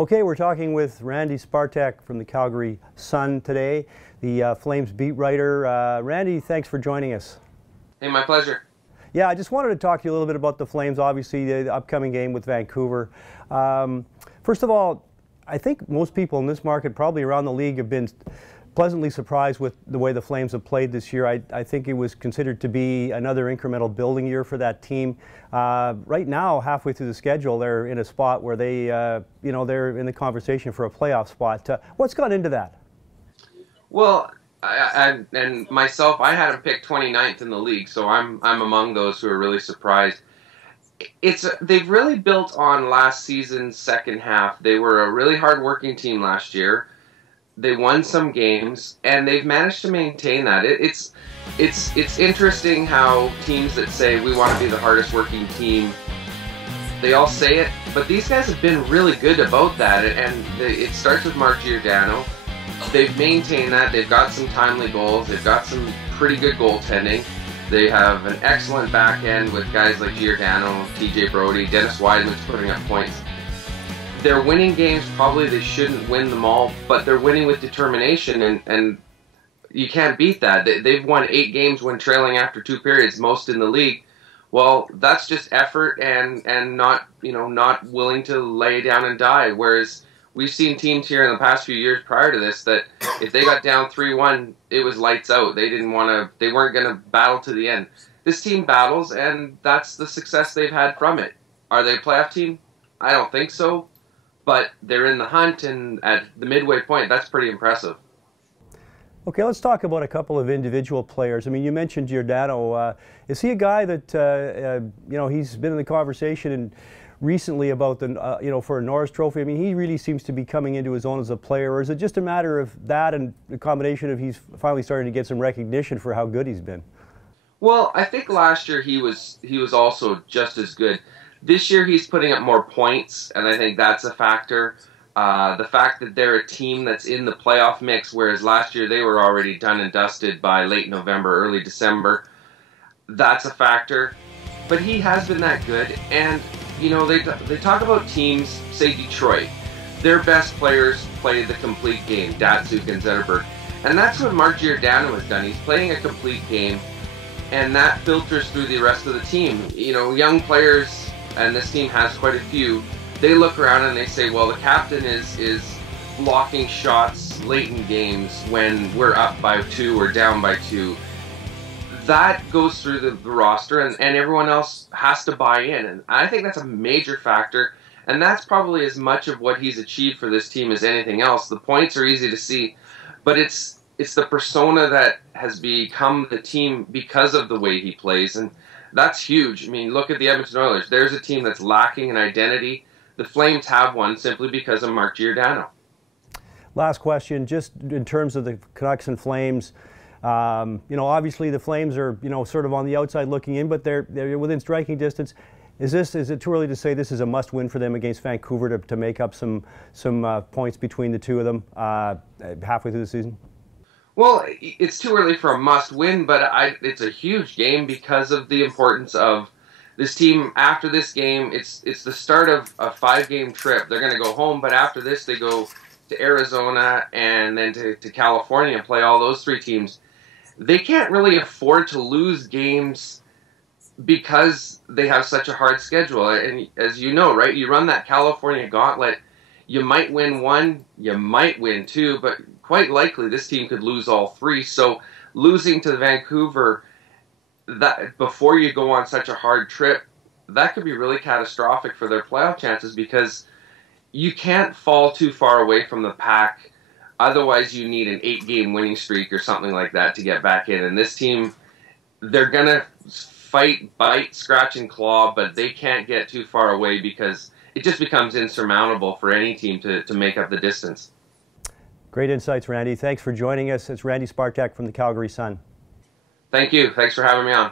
Okay, we're talking with Randy Sportak from the Calgary Sun today, the Flames beat writer. Randy, thanks for joining us. Hey, my pleasure. Yeah, I just wanted to talk to you a little bit about the Flames, obviously the upcoming game with Vancouver. First of all, I think most people in this market, probably around the league, have been pleasantly surprised with the way the Flames have played this year. I think it was considered to be another incremental building year for that team. Right now, halfway through the schedule, they're in a spot where they, they're in the conversation for a playoff spot. What's gone into that? Well, and myself, I had them picked 29th in the league, so I'm among those who are really surprised. They've really built on last season's second half. They were a really hard-working team last year. They won some games, and they've managed to maintain that. It's interesting how teams that say we want to be the hardest working team, they all say it, but these guys have been really good about that, and it starts with Mark Giordano. They've maintained that. They've got some timely goals. They've got some pretty good goaltending. They have an excellent back end with guys like Giordano, TJ Brody, Dennis Wideman's putting up points. They're winning games, probably they shouldn't win them all, but they're winning with determination, and you can't beat that. They've won 8 games when trailing after 2 periods, most in the league. Well, that's just effort and not willing to lay down and die. Whereas we've seen teams here in the past few years prior to this that if they got down 3-1, it was lights out. They weren't going to battle to the end. This team battles, and that's the success they've had from it. Are they a playoff team? I don't think so. But they're in the hunt, and at the midway point, that's pretty impressive. Okay, let's talk about a couple of individual players. I mean, you mentioned Giordano. Is he a guy that, he's been in the conversation and recently about the, for a Norris Trophy? I mean, he really seems to be coming into his own as a player, or is it just a matter of that and the combination of he's finally starting to get some recognition for how good he's been? Well, I think last year he was also just as good. This year he's putting up more points, and I think that's a factor. The fact that they're a team that's in the playoff mix, whereas last year they were already done and dusted by late November, early December, that's a factor. But he has been that good, and they talk about teams, say Detroit. Their best players play the complete game, Datsuk and Zetterberg. And that's what Mark Giordano has done. He's playing a complete game, and that filters through the rest of the team. Young players, and this team has quite a few, they look around and they say, well, the captain is blocking shots late in games when we're up by 2 or down by 2. That goes through the roster, and everyone else has to buy in. And I think that's a major factor, and that's probably as much of what he's achieved for this team as anything else. The points are easy to see, but it's the persona that has become the team because of the way he plays, and that's huge. I mean, look at the Edmonton Oilers. There's a team that's lacking an identity. The Flames have one simply because of Mark Giordano. Last question, just in terms of the Canucks and Flames, obviously the Flames are, sort of on the outside looking in, but they're within striking distance. Is it too early to say this is a must-win for them against Vancouver to make up some points between the two of them halfway through the season? Well, it's too early for a must-win, but it's a huge game because of the importance of this team. After this game, it's the start of a 5-game trip. They're going to go home, but after this, they go to Arizona and then to California and play all those 3 teams. They can't really afford to lose games because they have such a hard schedule. And as you know, right, you run that California gauntlet, you might win 1, you might win 2, but quite likely this team could lose all 3. So losing to Vancouver that before you go on such a hard trip, that could be really catastrophic for their playoff chances, because you can't fall too far away from the pack. Otherwise, you need an 8-game winning streak or something like that to get back in. And this team, they're going to fight, bite, scratch, and claw, but they can't get too far away because it just becomes insurmountable for any team to make up the distance. Great insights, Randy. Thanks for joining us. It's Randy Sportak from the Calgary Sun. Thank you. Thanks for having me on.